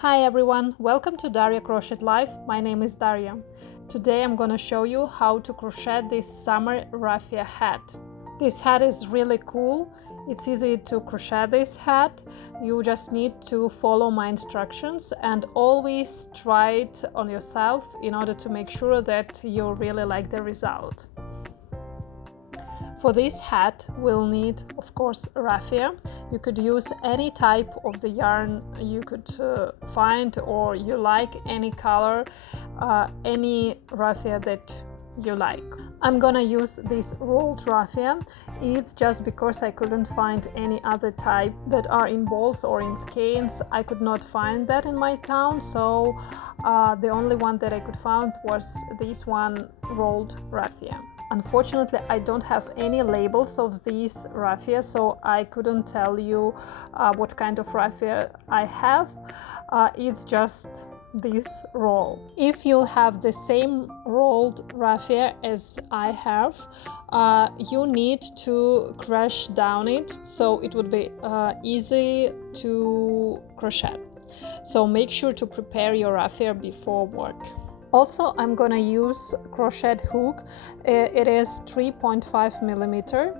Hi everyone, welcome to DaryaCrochetLife. My name is Darya. Today I'm gonna show you how to crochet this summer raffia hat. This hat is really cool. It's easy to crochet this hat. You just need to follow my instructions and always try it on yourself in order to make sure that you really like the result. For this hat, we'll need, of course, raffia. You could use any type of the yarn you could find, or you like any color, any raffia that you like. I'm gonna use this rolled raffia. It's just because I couldn't find any other type that are in balls or in skeins. I could not find that in my town, so the only one that I could find was this one, rolled raffia. Unfortunately, I don't have any labels of these raffia, so I couldn't tell you what kind of raffia I have. It's just this roll. If you have the same rolled raffia as I have, you need to crochet down it, so it would be easy to crochet. So make sure to prepare your raffia before work. Also, I'm gonna use crochet hook. It is 3.5 millimeter,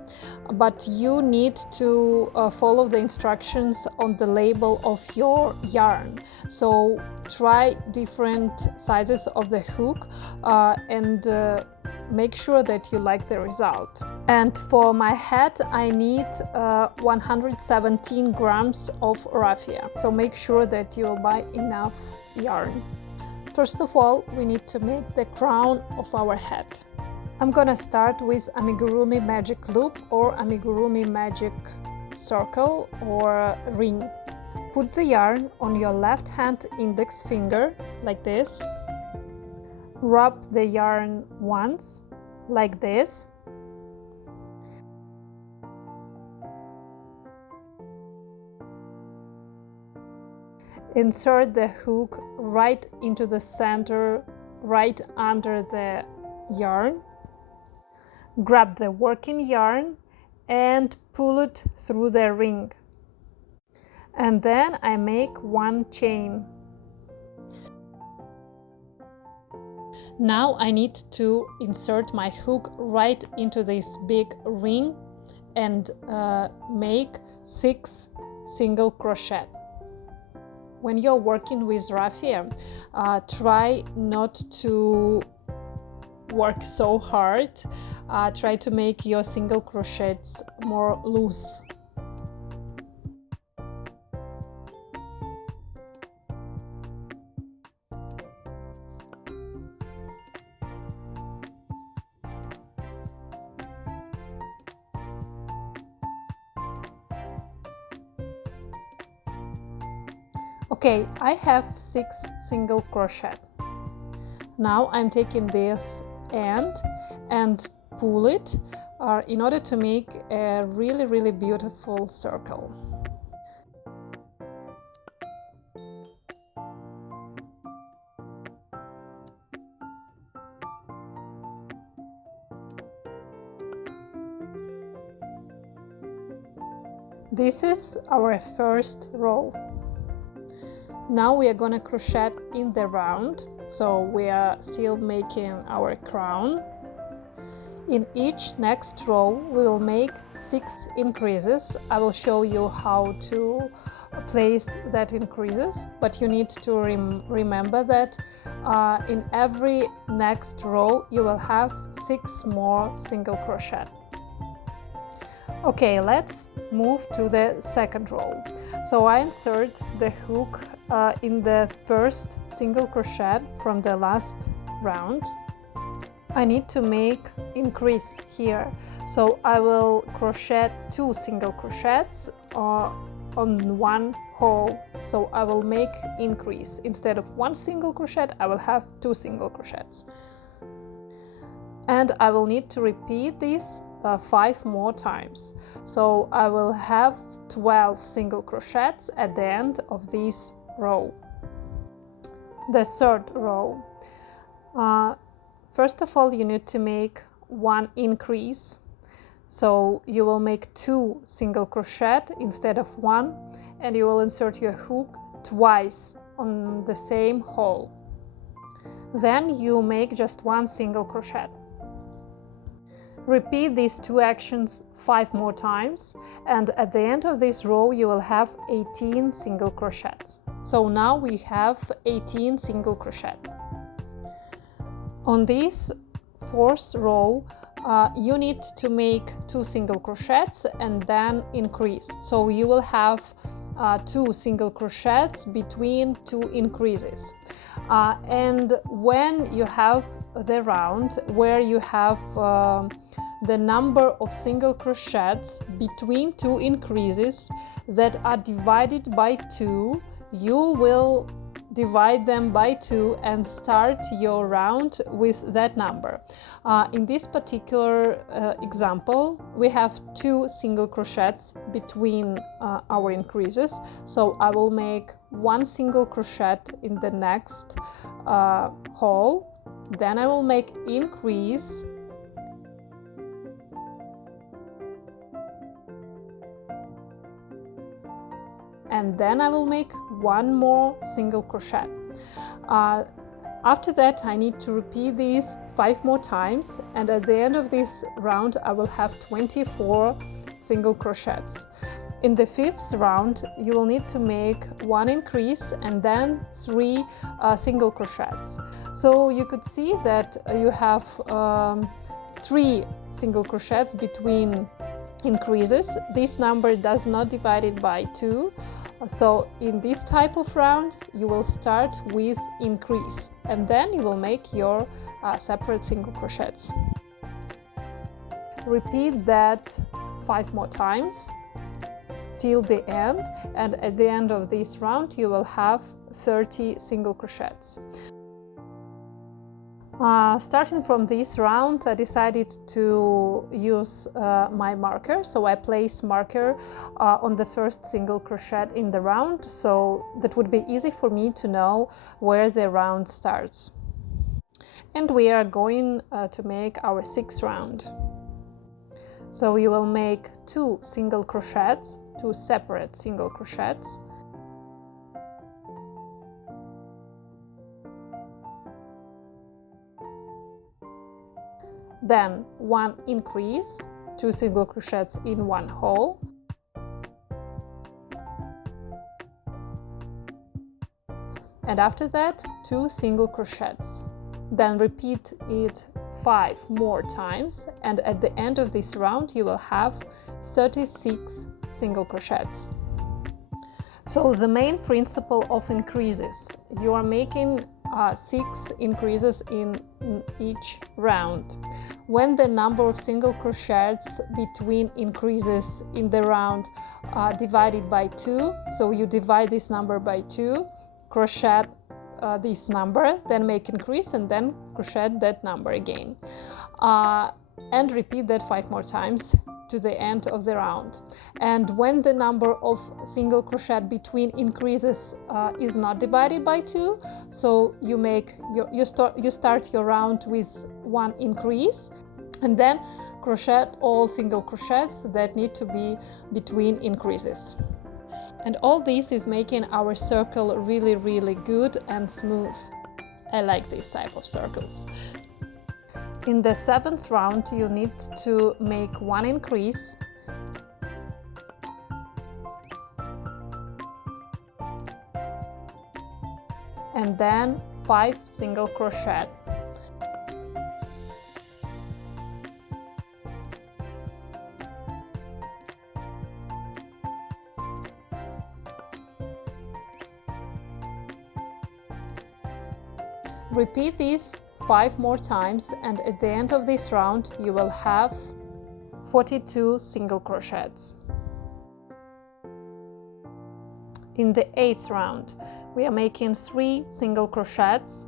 but you need to follow the instructions on the label of your yarn. So try different sizes of the hook and make sure that you like the result. And for my hat, I need 117 grams of raffia. So make sure that you buy enough yarn. First of all, we need to make the crown of our hat. I'm gonna start with amigurumi magic loop or amigurumi magic circle or ring. Put the yarn on your left hand index finger like this. Rub the yarn once like this. Insert the hook right into the center, right under the yarn. Grab the working yarn and pull it through the ring. And then I make one chain. Now I need to insert my hook right into this big ring and make 6 single crochet. When you're working with raffia, try not to work so hard. Try to make your single crochets more loose. Okay, I have 6 single crochet. Now I'm taking this end and pull it in order to make a really beautiful circle. This is our first row. Now we are gonna crochet in the round, so we are still making our crown. In each next row we will make 6 increases. I will show you how to place that increases, but you need to remember that in every next row you will have 6 more single crochet. Okay, let's move to the second row. So I insert the hook in the first single crochet from the last round. I need to make increase here, so I will crochet 2 single crochets on one hole. So I will make increase. Instead of 1 single crochet, I will have 2 single crochets. And I will need to repeat this 5 more times. So I will have 12 single crochets at the end of this row. The third row. First of all, you need to make 1 increase. So you will make 2 single crochet instead of 1, and you will insert your hook twice on the same hole. Then you make just one single crochet. Repeat these two actions 5 more times, and at the end of this row you will have 18 single crochets. So now we have 18 single crochet. On this 4th row you need to make 2 single crochets and then increase. So you will have 2 single crochets between 2 increases. And when you have the round where you have the number of single crochets between 2 increases that are divided by 2, you will divide them by 2 and start your round with that number. In this particular example, we have 2 single crochets between our increases, so I will make 1 single crochet in the next hole, then I will make increase, and then I will make 1 more single crochet. After that I need to repeat these 5 more times, and at the end of this round I will have 24 single crochets. In the 5th round you will need to make 1 increase and then 3 single crochets. So you could see that you have 3 single crochets between increases. This number does not divide it by 2. So in this type of rounds you will start with increase and then you will make your separate single crochets. Repeat that 5 more times till the end, and at the end of this round you will have 30 single crochets. Starting from this round, I decided to use my marker, so I place marker on the first single crochet in the round, so that would be easy for me to know where the round starts. And we are going to make our 6th round. So you will make 2 single crochets, 2 separate single crochets. Then 1 increase, 2 single crochets in 1 hole, and after that 2 single crochets. Then repeat it 5 more times, and at the end of this round you will have 36 single crochets. So the main principle of increases, you are making 6 increases in each round. When the number of single crochets between increases in the round are divided by 2, so you divide this number by 2, crochet this number, then make increase and then crochet that number again. And repeat that 5 more times to the end of the round. And when the number of single crochet between increases is not divided by 2, so you start your round with 1 increase and then crochet all single crochets that need to be between increases. And all this is making our circle really, really good and smooth. I like this type of circles. In the 7th round you need to make 1 increase, and then 5 single crochet. Repeat this 5 more times, and at the end of this round you will have 42 single crochets. In the 8th round we are making 3 single crochets,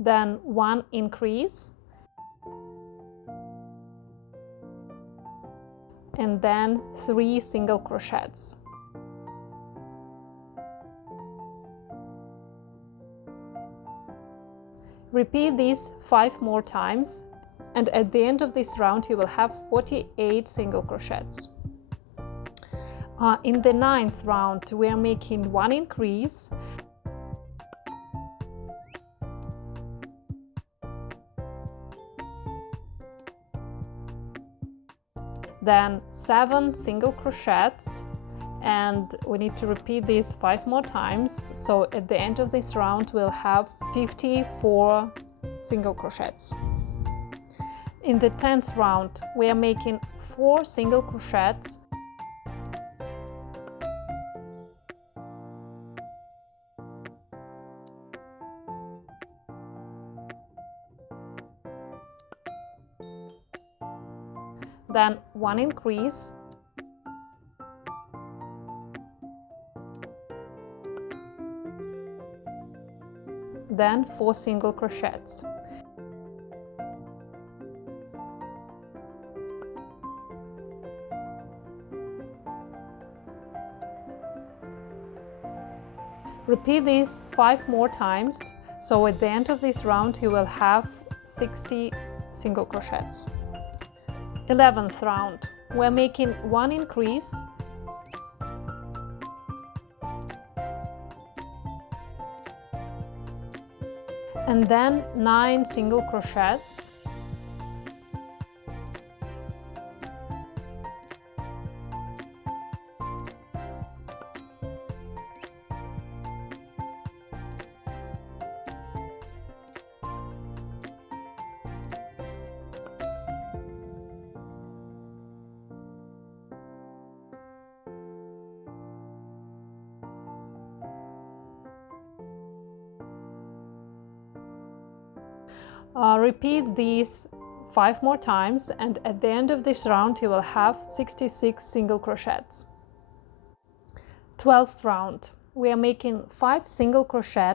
then 1 increase, and then 3 single crochets. Repeat these 5 more times, and at the end of this round you will have 48 single crochets. In the 9th round we are making 1 increase, then 7 single crochets, and we need to repeat these 5 more times. So at the end of this round we'll have 54 single crochets. In the 10th round we are making 4 single crochets, then 1 increase, then 4 single crochets. Repeat these 5 more times, so at the end of this round you will have 60 single crochets. 11th round, we're making 1 increase, and then 9 single crochets, repeat these 5 more times, and at the end of this round you will have 66 single crochets. 12th round, we are making 5 single crochet,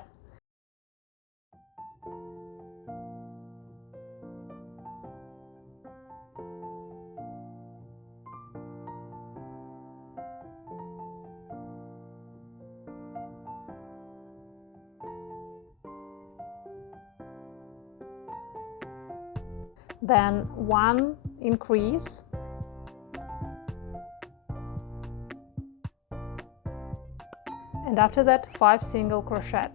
then 1 increase, and after that 5 single crochet.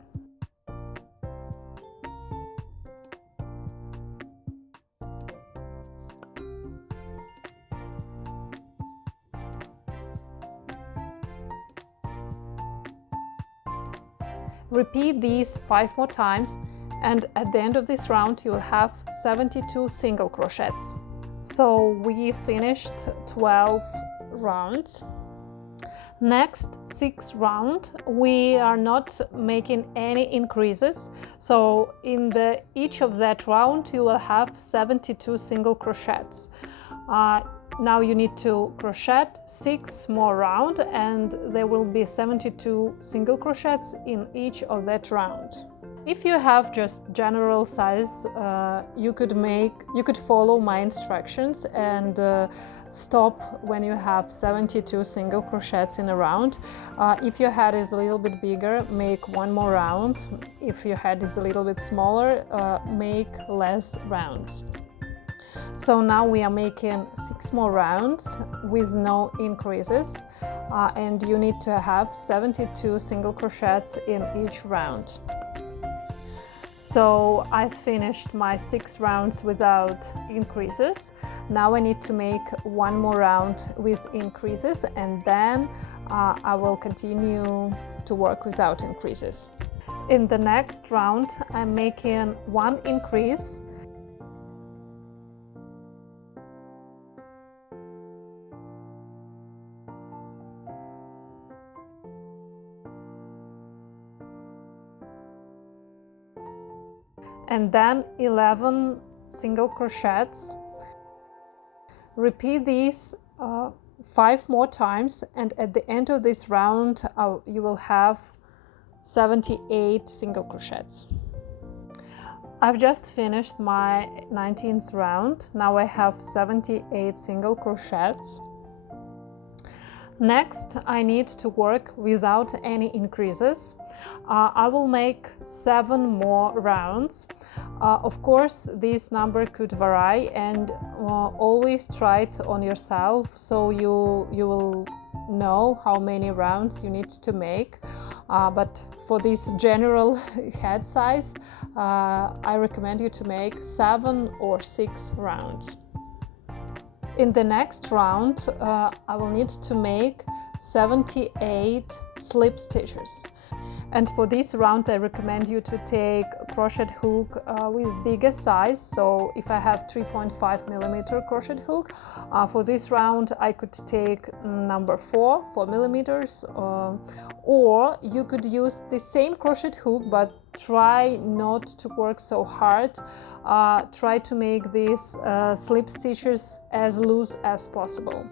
Repeat these 5 more times, and at the end of this round you will have 72 single crochets. So we finished 12 rounds. Next, 6th round, we are not making any increases, so in each of that round you will have 72 single crochets. Now you need to crochet 6 more rounds, and there will be 72 single crochets in each of that round. If you have just general size, you could follow my instructions and stop when you have 72 single crochets in a round. If your head is a little bit bigger, make 1 more round. If your head is a little bit smaller, make less rounds. So now we are making 6 more rounds with no increases, and you need to have 72 single crochets in each round. So I finished my 6 rounds without increases. Now I need to make 1 more round with increases, and then I will continue to work without increases. In the next round I'm making 1 increase, and then 11 single crochets. Repeat these 5 more times, and at the end of this round you will have 78 single crochets. I've just finished my 19th round. Now I have 78 single crochets. Next, I need to work without any increases. I will make 7 more rounds. Of course, this number could vary, and always try it on yourself so you will know how many rounds you need to make. But for this general head size, I recommend you to make 7 or 6 rounds. In the next round, I will need to make 78 slip stitches. And for this round, I recommend you to take a crochet hook with bigger size. So if I have 3.5mm crochet hook, for this round I could take number 4 millimeters, or you could use the same crochet hook, but try not to work so hard. Try to make these slip stitches as loose as possible.